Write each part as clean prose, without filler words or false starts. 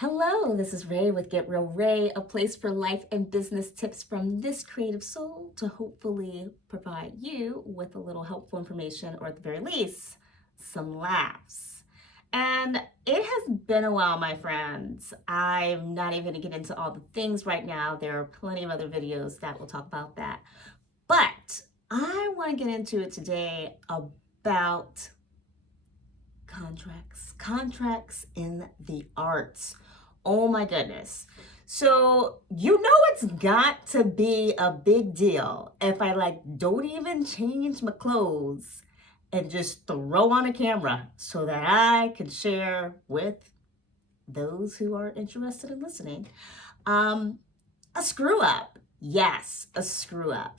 Hello, this is Ray with Get Real Ray, a place for life and business tips from this creative soul to hopefully provide you with a little helpful information or at the very least, some laughs. And it has been a while, my friends. I'm not even going to get into all the things right now. There are plenty of other videos that will talk about that. But I want to get into it today about contracts in the arts. Oh my goodness. So, it's got to be a big deal if I don't even change my clothes and just throw on a camera so that I can share with those who are interested in listening. A screw up. Yes, a screw up.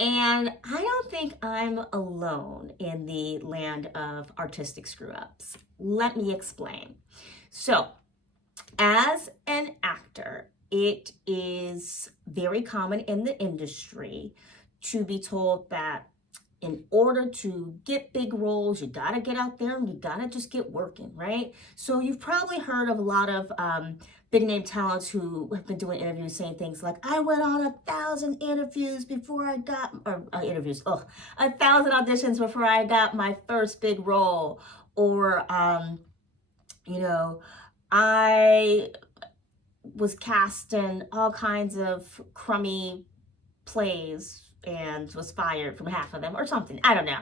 And I don't think I'm alone in the land of artistic screw ups. Let me explain. So, as an actor, it is very common in the industry to be told that in order to get big roles, you gotta get out there and you gotta just get working, right? So you've probably heard of a lot of big name talents who have been doing interviews saying things like, I went on 1,000 interviews before I got, or 1,000 auditions before I got my first big role. Or, I was cast in all kinds of crummy plays and was fired from half of them or something. I don't know.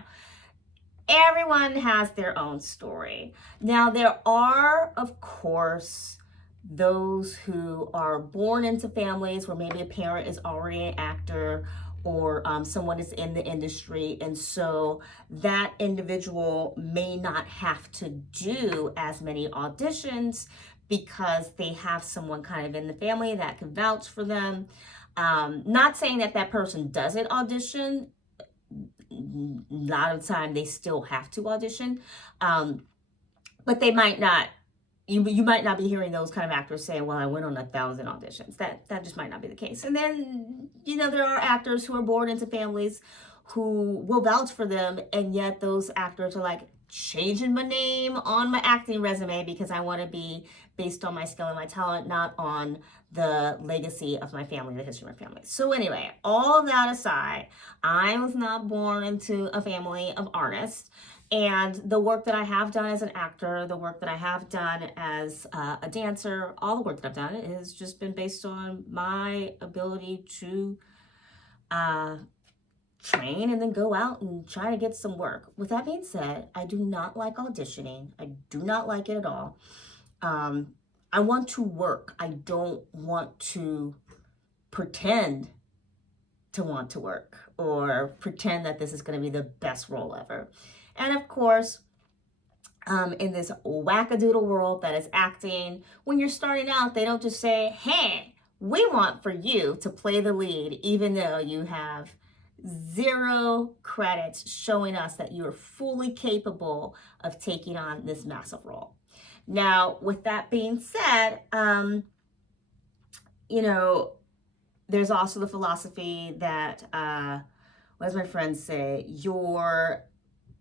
Everyone has their own story. Now, there are, of course, those who are born into families where maybe a parent is already an actor or someone is in the industry, and so that individual may not have to do as many auditions because they have someone kind of in the family that can vouch for them. Not saying that that person doesn't audition. A lot of the time they still have to audition, but they might not. You might not be hearing those kind of actors saying, well, I went on 1,000 auditions. That just might not be the case. And then, there are actors who are born into families who will vouch for them. And yet those actors are like, changing my name on my acting resume because I want to be based on my skill and my talent, not on the legacy of my family, the history of my family. So anyway, all of that aside, I was not born into a family of artists. And the work that I have done as an actor, the work that I have done as a dancer, all the work that I've done has just been based on my ability to train and then go out and try to get some work. With that being said, I do not like auditioning. I do not like it at all. I want to work. I don't want to pretend to want to work or pretend that this is going to be the best role ever. And of course, in this wackadoodle world that is acting, when you're starting out, they don't just say, hey, we want for you to play the lead, even though you have 0 credits showing us that you're fully capable of taking on this massive role. Now, with that being said, there's also the philosophy that, what does my friends say? Your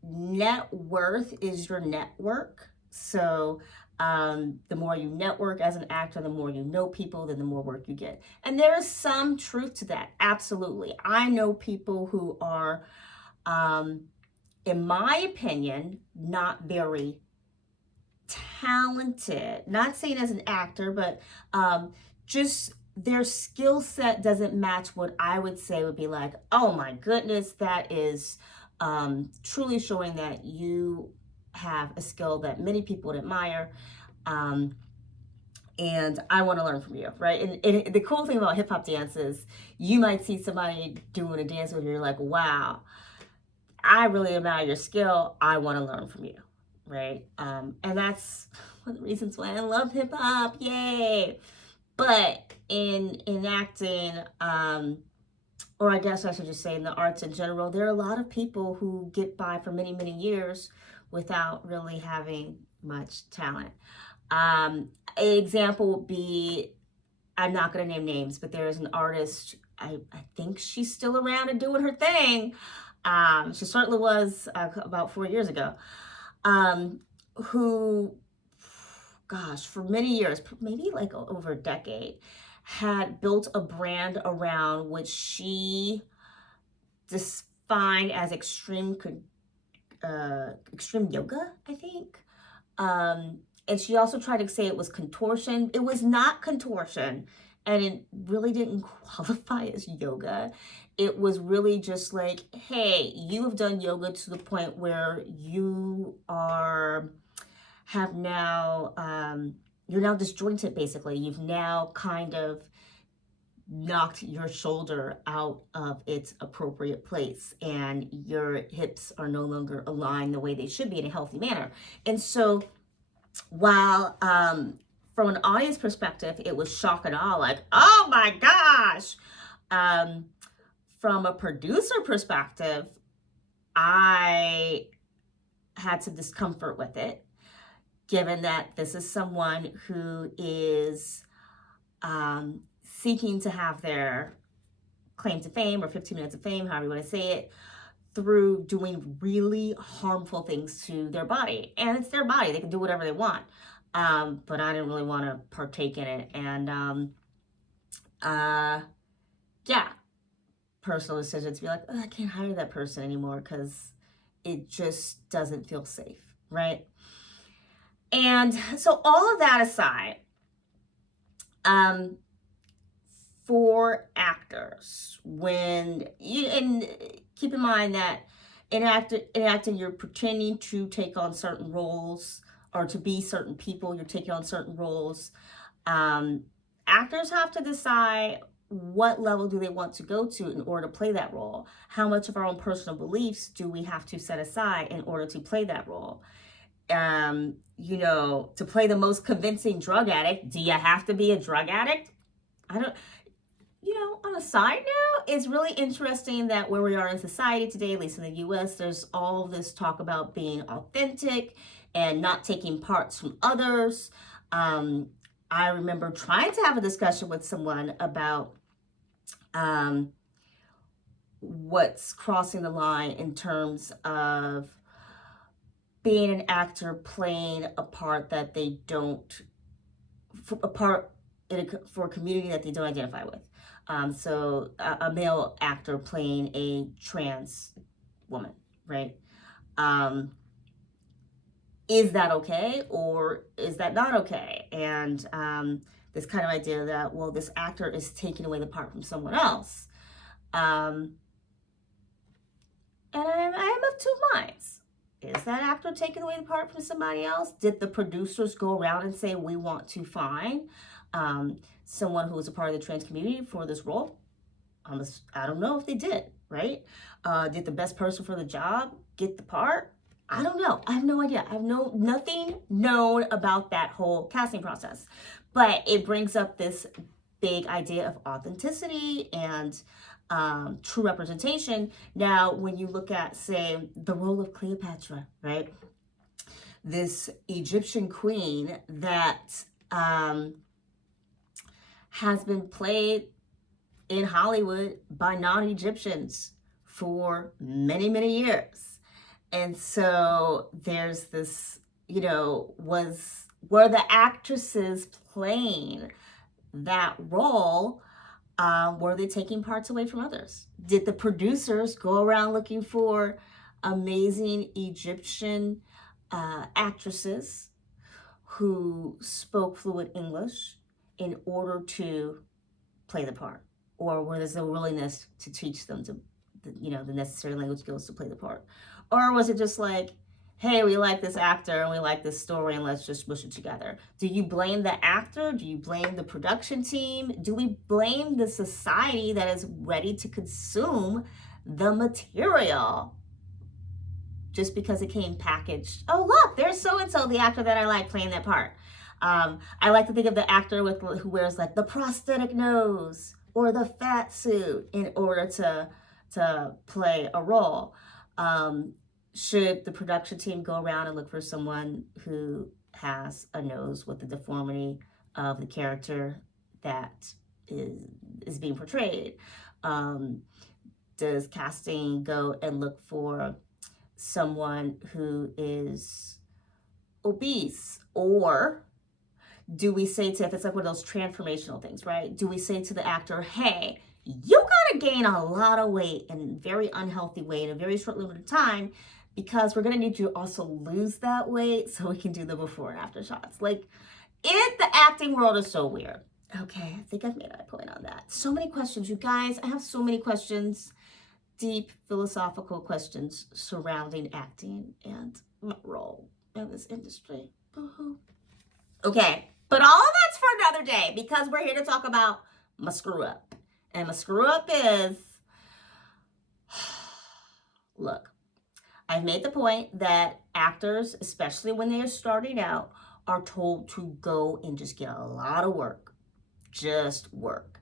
net worth is your network. So the more you network as an actor, the more you know people, then the more work you get. And there is some truth to that. Absolutely. I know people who are, in my opinion, not very talented. Not saying as an actor, but just their skill set doesn't match what I would say would be like, oh my goodness, that is truly showing that you have a skill that many people would admire, and I want to learn from you, right? And the cool thing about hip hop dance is you might see somebody doing a dance with you, you're like, wow, I really admire your skill. I want to learn from you, right? And that's one of the reasons why I love hip hop. Yay! But in acting, or I guess I should just say in the arts in general, there are a lot of people who get by for many, many years without really having much talent. An example would be, I'm not going to name names, but there's an artist, I think she's still around and doing her thing. She certainly was about 4 years ago, who gosh, for many years, maybe like over a decade, had built a brand around which she defined as extreme yoga, I think. And she also tried to say it was contortion. It was not contortion, and it really didn't qualify as yoga. It was really just like, hey, you have done yoga to the point where you have now, you're now disjointed, basically. You've now kind of knocked your shoulder out of its appropriate place, and your hips are no longer aligned the way they should be in a healthy manner. And so while from an audience perspective, it was shock and awe, like, oh my gosh. From a producer perspective, I had some discomfort with it, given that this is someone who is seeking to have their claim to fame, or 15 minutes of fame, however you want to say it, through doing really harmful things to their body. And it's their body. They can do whatever they want. But I didn't really want to partake in it. And yeah, personal decision to be like, oh, I can't hire that person anymore because it just doesn't feel safe, right? And so all of that aside, for actors, when you, and keep in mind that in acting, you're pretending to take on certain roles, or to be certain people, you're taking on certain roles. Actors have to decide what level do they want to go to in order to play that role. How much of our own personal beliefs do we have to set aside in order to play that role? To play the most convincing drug addict, do you have to be a drug addict? On a side note, it's really interesting that where we are in society today, at least in the US, there's all this talk about being authentic and not taking parts from others. I remember trying to have a discussion with someone about what's crossing the line in terms of being an actor playing a part that they don't, for a community that they don't identify with. So a male actor playing a trans woman, right? Is that okay, or is that not okay? And this kind of idea that, well, this actor is taking away the part from someone else. And I am of two minds. Is that actor taking away the part from somebody else? Did the producers go around and say, we want to find someone who is a part of the trans community for this role? I don't know if they did, right? Did the best person for the job get the part? I don't know. I have no idea. I have nothing known about that whole casting process. But it brings up this big idea of authenticity and true representation. Now, when you look at, say, the role of Cleopatra, right? This Egyptian queen that has been played in Hollywood by non-Egyptians for many, many years. And so there's this, were the actresses playing that role, were they taking parts away from others? Did the producers go around looking for amazing Egyptian actresses who spoke fluent English in order to play the part? Or was there a willingness to teach them the necessary language skills to play the part? Or was it just like, hey, we like this actor and we like this story and let's just mush it together? Do you blame the actor? Do you blame the production team? Do we blame the society that is ready to consume the material just because it came packaged? Oh, look, there's so-and-so, the actor that I like playing that part. I like to think of the actor who wears like the prosthetic nose or the fat suit in order to play a role. Should the production team go around and look for someone who has a nose with the deformity of the character that is being portrayed? Does casting go and look for someone who is obese or Do we say to, if it's like one of those transformational things, right? Do we say to the actor, hey, you gotta gain a lot of weight in a very unhealthy way in a very short limited time, because we're gonna need you to also lose that weight so we can do the before and after shots. Like, the acting world is so weird. Okay, I think I've made a point on that. So many questions, you guys. I have so many questions, deep philosophical questions surrounding acting and my role in this industry. Okay, but all of that's for another day, because we're here to talk about my screw up. And my screw up is, look, I've made the point that actors, especially when they are starting out, are told to go and just get a lot of work. Just work.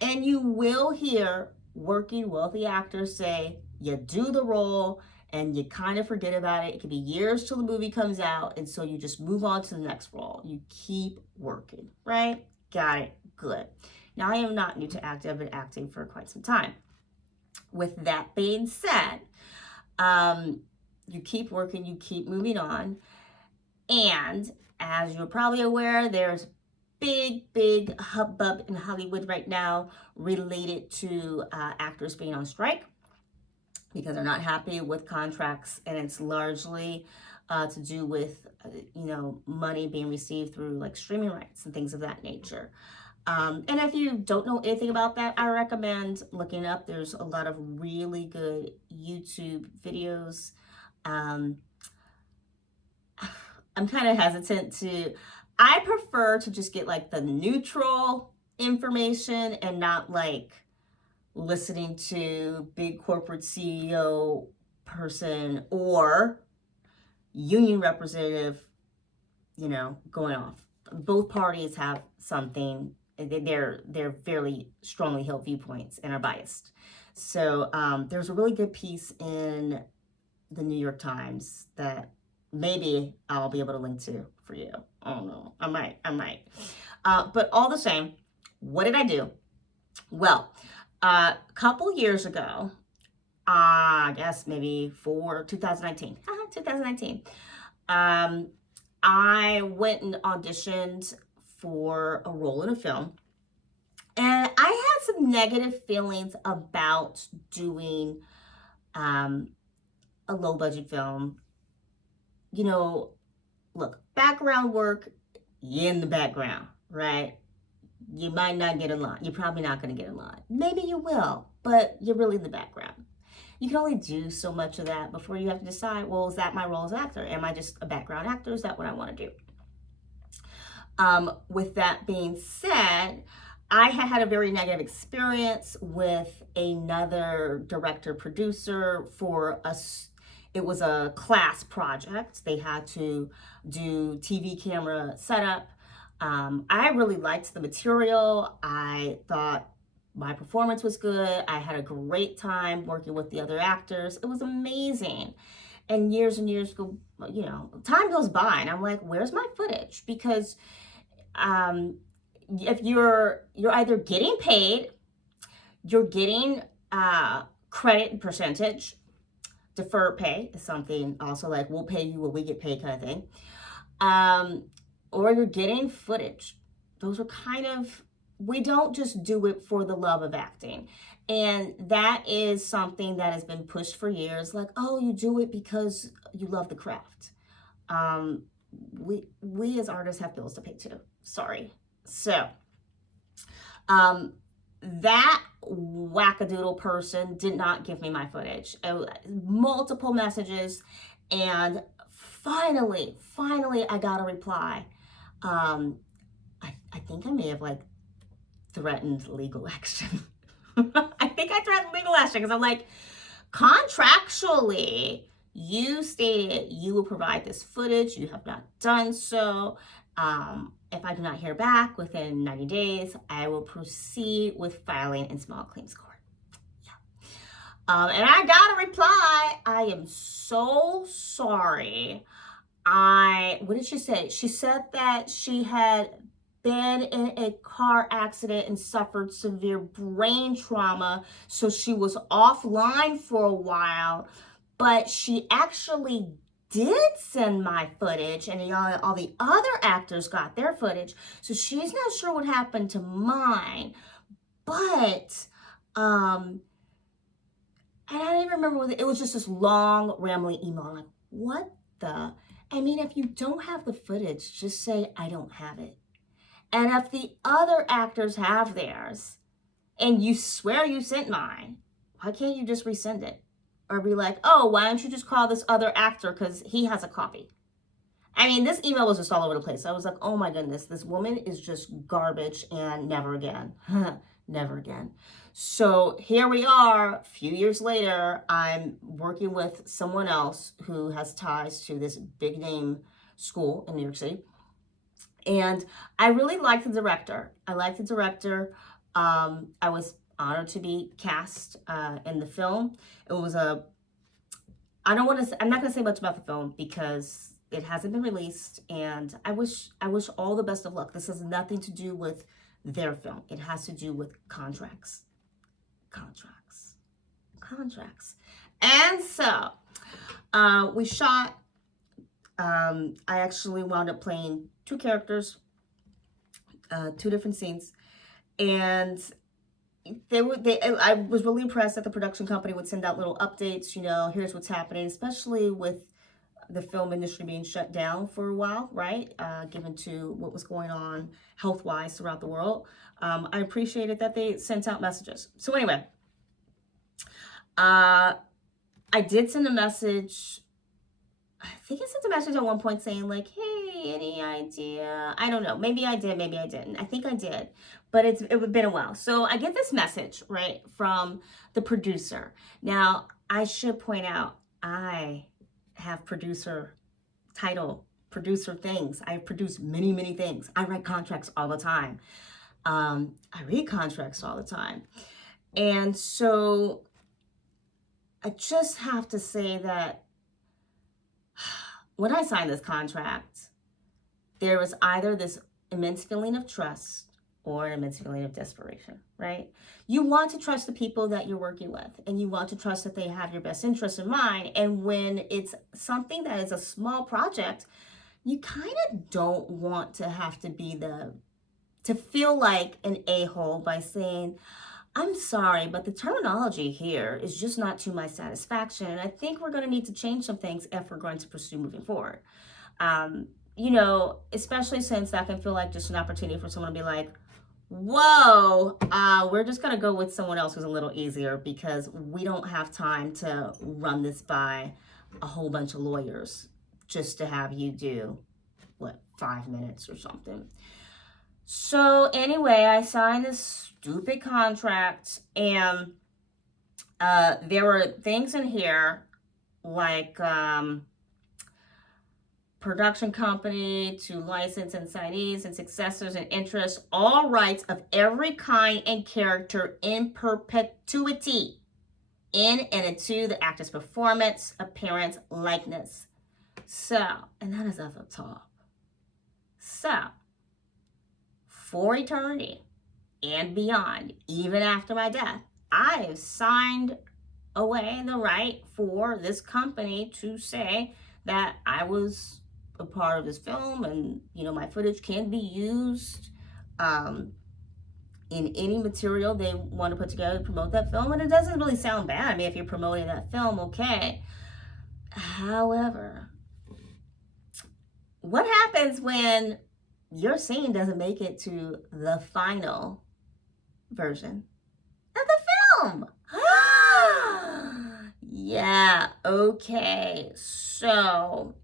And you will hear working wealthy actors say, you do the role and you kind of forget about it. It could be years till the movie comes out, and so you just move on to the next role. You keep working, right? Got it. Good. Now, I am not new to acting. I've been acting for quite some time. With that being said, you keep working, you keep moving on. And as you're probably aware, there's big hubbub in Hollywood right now related to actors being on strike because they're not happy with contracts, and it's largely to do with money being received through like streaming rights and things of that nature. And if you don't know anything about that, I recommend looking up. There's a lot of really good YouTube videos. I'm kind of hesitant I prefer to just get like the neutral information and not like listening to big corporate CEO person or union representative, going off. Both parties have something. They're fairly strongly held viewpoints and are biased. So there's a really good piece in the New York Times that maybe I'll be able to link to for you. I don't know. I might. But all the same, what did I do? Well, a couple years ago, I guess maybe for 2019, I went and auditioned for a role in a film. And I had some negative feelings about doing a low budget film. Look, background work, you're in the background, right? You might not get in line. You're probably not going to get in line. Maybe you will, but you're really in the background. You can only do so much of that before you have to decide, well, is that my role as an actor? Am I just a background actor? Is that what I want to do? With that being said, I had a very negative experience with another director-producer for it was a class project. They had to do TV camera setup. I really liked the material. I thought my performance was good. I had a great time working with the other actors. It was amazing. And years go, time goes by and I'm like, where's my footage? Because if you're either getting paid, you're getting credit and percentage. Deferred pay is something also like we'll pay you when we get paid kind of thing. Or you're getting footage. Those are we don't just do it for the love of acting. And that is something that has been pushed for years. Like, oh, you do it because you love the craft. We as artists have bills to pay too. Sorry. So, that wackadoodle person did not give me my footage. Multiple messages, and finally, I got a reply. I think I may have threatened legal action. I think I threatened legal action because I'm like, contractually, you stated you will provide this footage. You have not done so. If I do not hear back within 90 days, I will proceed with filing in small claims court. Yeah. And I got a reply. I am so sorry. What did she say? She said that she had been in a car accident and suffered severe brain trauma, so she was offline for a while, but she actually did send my footage, and all the other actors got their footage. So she's not sure what happened to mine. But, and I don't even remember what it was, just this long, rambling email. I'm like, what the? I mean, if you don't have the footage, just say, I don't have it. And if the other actors have theirs, and you swear you sent mine, why can't you just resend it? Or be like, oh, why don't you just call this other actor because he has a copy? I mean, this email was just all over the place. I was like, oh my goodness, this woman is just garbage, and never again. Never again. So here we are, a few years later, I'm working with someone else who has ties to this big name school in New York City. And I really liked the director. I was honored to be cast in the film. It was I'm not going to say much about the film because it hasn't been released, and I wish all the best of luck. This has nothing to do with their film. It has to do with contracts. And so we shot. I actually wound up playing two characters, two different scenes, and I was really impressed that the production company would send out little updates, here's what's happening, especially with the film industry being shut down for a while, right? Given to what was going on health-wise throughout the world. I appreciated that they sent out messages. So anyway, I did send a message. I think I sent a message at one point saying like, hey, any idea? I don't know. Maybe I did, maybe I didn't. I think I did, but it's been a while. So I get this message, right, from the producer. Now, I should point out, I have producer things. I produce many, many things. I write contracts all the time. I read contracts all the time. And so I just have to say that when I signed this contract, there was either this immense feeling of trust or an immense feeling of desperation, right? You want to trust the people that you're working with, and you want to trust that they have your best interest in mind. And when it's something that is a small project, you kind of don't want to have to feel like an a-hole by saying, I'm sorry, but the terminology here is just not to my satisfaction. And I think we're going to need to change some things if we're going to pursue moving forward. Especially since that can feel like just an opportunity for someone to be like, whoa, we're just going to go with someone else who's a little easier because we don't have time to run this by a whole bunch of lawyers just to have you do, 5 minutes or something. So anyway, I signed this stupid contract, and there were things in here like production company to license insignees and successors and interests, all rights of every kind and character in perpetuity in and into the actor's performance, appearance, likeness. So, and that is at the top. So, for eternity and beyond, even after my death, I have signed away the right for this company to say that I was a part of this film, and my footage can be used in any material they want to put together to promote that film. And it doesn't really sound bad. I mean, if you're promoting that film, okay. However, what happens when your scene doesn't make it to the final version of the film? Yeah, okay. So,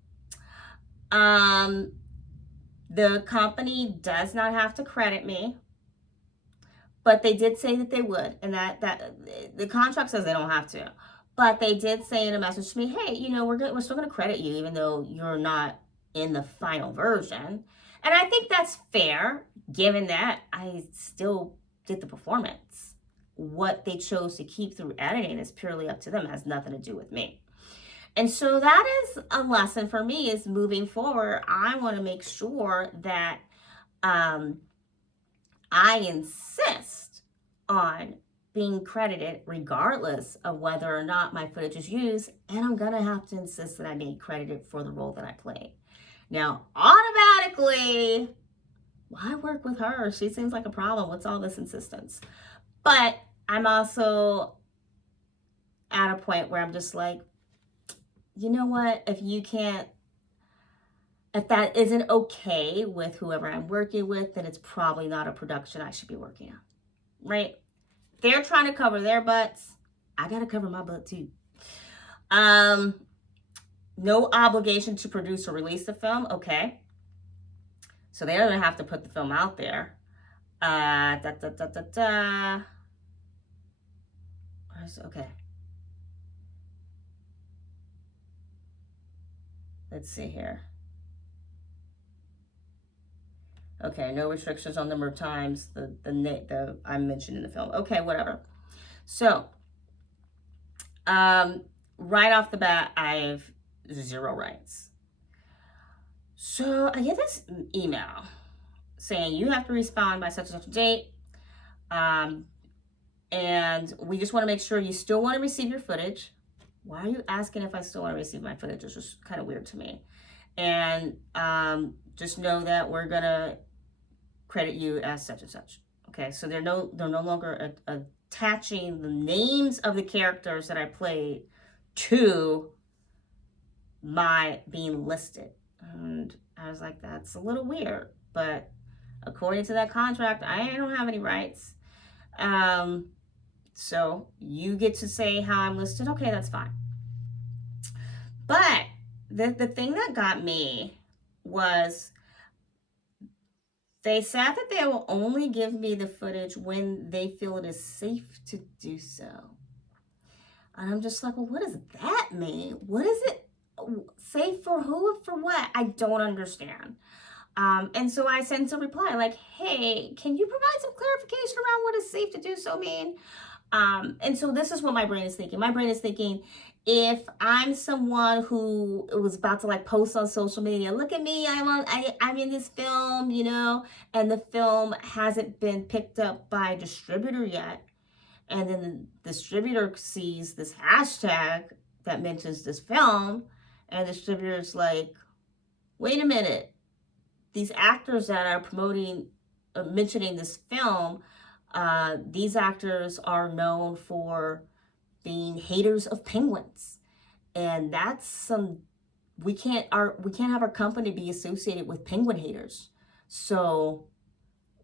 the company does not have to credit me, but they did say that they would, and that the contract says they don't have to. But they did say in a message to me, hey, we're still going to credit you even though you're not in the final version. And I think that's fair, given that I still did the performance. What they chose to keep through editing is purely up to them. It has nothing to do with me. And so that is a lesson for me, is moving forward, I want to make sure that I insist on being credited regardless of whether or not my footage is used, and I'm gonna have to insist that I be credited for the role that I played. Now, automatically, why work with her? She seems like a problem. What's all this insistence? But I'm also at a point where I'm just like, you know what? If that isn't okay with whoever I'm working with, then it's probably not a production I should be working on, right? They're trying to cover their butts. I gotta cover my butt too. No obligation to produce or release the film. Okay. So they don't have to put the film out there. Okay. Let's see here. Okay, no restrictions on number of times the I'm mentioned in the film. Okay, whatever. So, right off the bat, I have 0 rights. So I get this email saying you have to respond by such and such a date, and we just want to make sure you still want to receive your footage. Why are you asking if I still want to receive my footage? It's just kind of weird to me. And just know that we're gonna credit you as such and such. Okay, so they're no longer attaching the names of the characters that I played to my being listed. And I was like, that's a little weird, but according to that contract, I don't have any rights. So you get to say how I'm listed. Okay, that's fine. But the thing that got me was they said that they will only give me the footage when they feel it is safe to do so. And I'm just like, well, what does that mean? What is it? Safe for who? For what? I don't understand. And so I sent a reply like, hey, can you provide some clarification around what does safe to do so mean? And so this is what my brain is thinking. My brain is thinking, if I'm someone who was about to like post on social media, look at me, I'm in this film, you know, and the film hasn't been picked up by a distributor yet, and then the distributor sees this hashtag that mentions this film, and the distributor's like, wait a minute, these actors that are mentioning this film, these actors are known for being haters of penguins, and that's we can't have our company be associated with penguin haters, so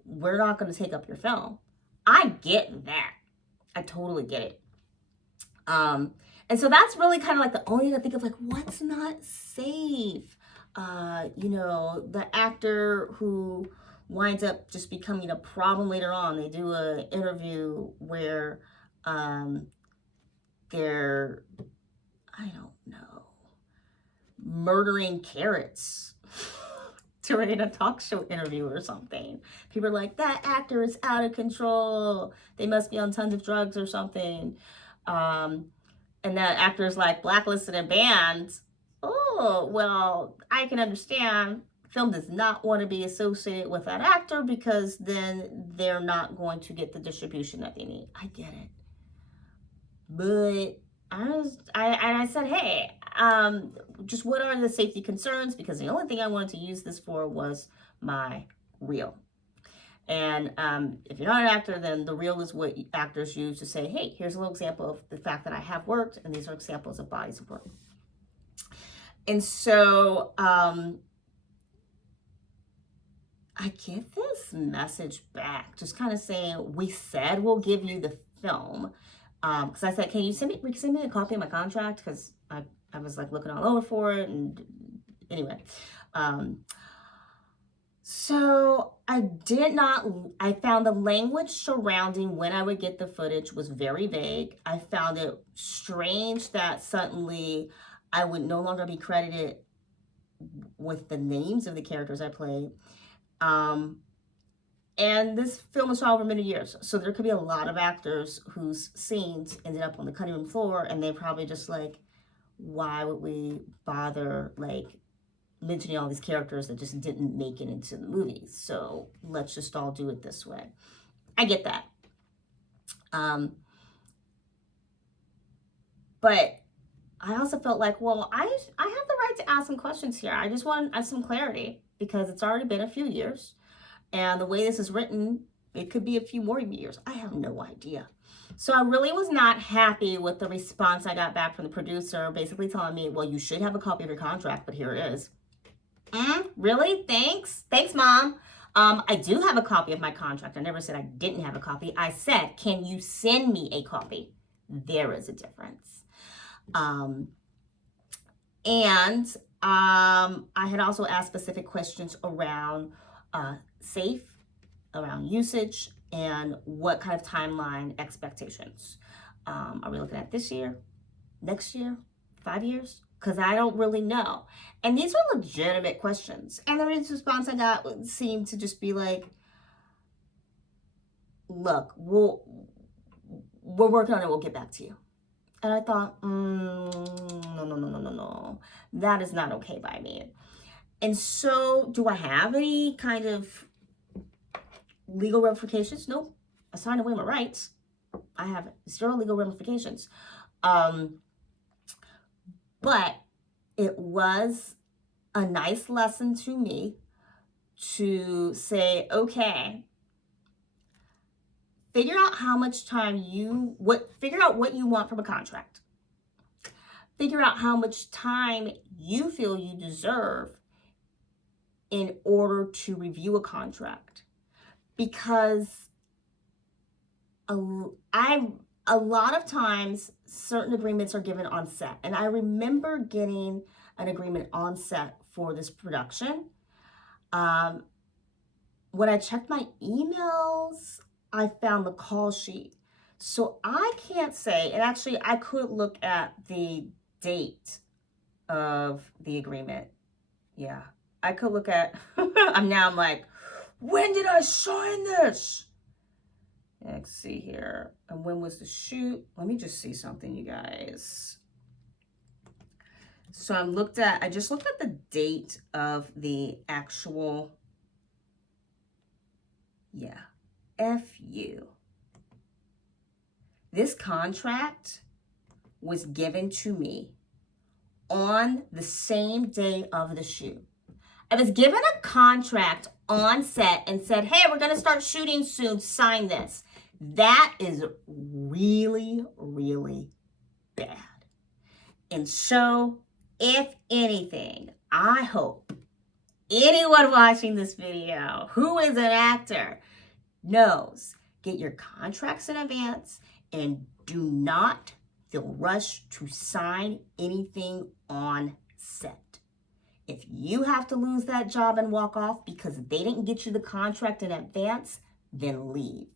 we're not going to take up your film. I get that. I totally get it. And so that's really kind of like the only thing I think of, like, what's not safe? You know, the actor who winds up just becoming a problem later on. They do an interview where they're, I don't know, murdering carrots during a talk show interview or something. People are like, that actor is out of control. They must be on tons of drugs or something. And that actor's like blacklisted and banned. Oh, well, I can understand. Film does not want to be associated with that actor because then they're not going to get the distribution that they need. I get it. But I said, hey, just what are the safety concerns? Because the only thing I wanted to use this for was my reel. And if you're not an actor, then the reel is what actors use to say, hey, here's a little example of the fact that I have worked, and these are examples of bodies of work. And so I get this message back, just kind of saying, we said we'll give you the film. Because I said, can you send me a copy of my contract? Because I was like looking all over for it. And anyway, so I found the language surrounding when I would get the footage was very vague. I found it strange that suddenly I would no longer be credited with the names of the characters I played. And this film was shot over many years, so there could be a lot of actors whose scenes ended up on the cutting room floor, and they probably just like, why would we bother like mentioning all these characters that just didn't make it into the movies? So let's just all do it this way. I get that. But I also felt like, well, I have the right to ask some questions here. I just want some clarity because it's already been a few years. And the way this is written, it could be a few more years. I have no idea. So I really was not happy with the response I got back from the producer, basically telling me, well, you should have a copy of your contract, but here it is. Really? Thanks, Mom. I do have a copy of my contract. I never said I didn't have a copy. I said, can you send me a copy? There is a difference. I had also asked specific questions around safe, around usage, and what kind of timeline expectations. Are we looking at this year, next year, 5 years? Because I don't really know. And these are legitimate questions. And the response I got seemed to just be like, look, we're working on it, we'll get back to you. And I thought, no. That is not okay by me. And so, do I have any kind of legal ramifications? Nope. I signed away my rights. I have 0 legal ramifications. But it was a nice lesson to me to say, okay, figure out how much time figure out what you want from a contract. Figure out how much time you feel you deserve in order to review a contract. Because a lot of times certain agreements are given on set. And I remember getting an agreement on set for this production. When I checked my emails, I found the call sheet. So I can't say, and actually I could look at the date of the agreement. Yeah, I could look at, I'm like, when did I sign this? Let's see here. And when was the shoot? Let me just see something, you guys. So I just looked at the date of the actual, FU. This contract was given to me on the same day of the shoot. I was given a contract on set and said, hey, we're going to start shooting soon, sign this. That is really, really bad. And so, if anything, I hope anyone watching this video who is an actor knows, get your contracts in advance and do not feel rushed to sign anything on set. If you have to lose that job and walk off because they didn't get you the contract in advance, then leave,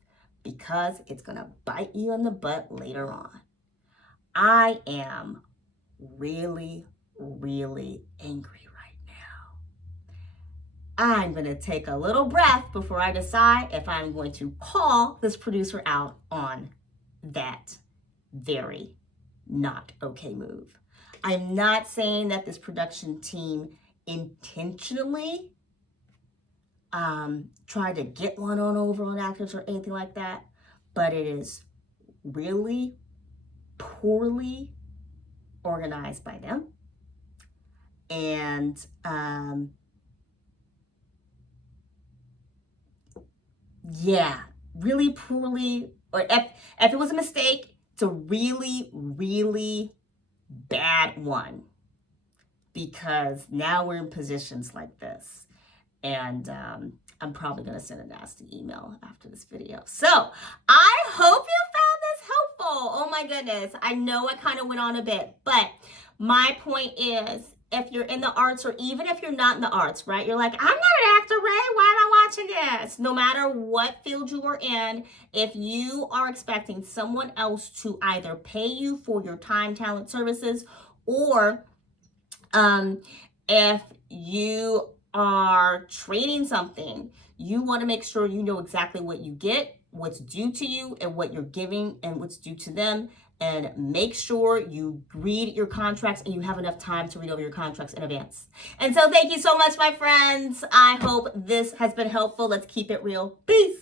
because it's going to bite you in the butt later on. I am really, really angry right now. I'm going to take a little breath before I decide if I'm going to call this producer out on that very not okay move. I'm not saying that this production team intentionally tried to get one on over on actors or anything like that, but it is really poorly organized by them. And really poorly, or if it was a mistake, it's a really, really bad one, because now we're in positions like this. And I'm probably going to send a nasty email after this video. So I hope you found this helpful. Oh my goodness. I know I kind of went on a bit, but my point is, if you're in the arts, or even if you're not in the arts, right? You're like, I'm not an actor, Ray. Why am I watching this? No matter what field you are in, if you are expecting someone else to either pay you for your time, talent, services, or if you are trading something, you want to make sure you know exactly what you get, what's due to you, and what you're giving and what's due to them. And make sure you read your contracts and you have enough time to read over your contracts in advance. And so thank you so much, my friends. I hope this has been helpful. Let's keep it real. Peace.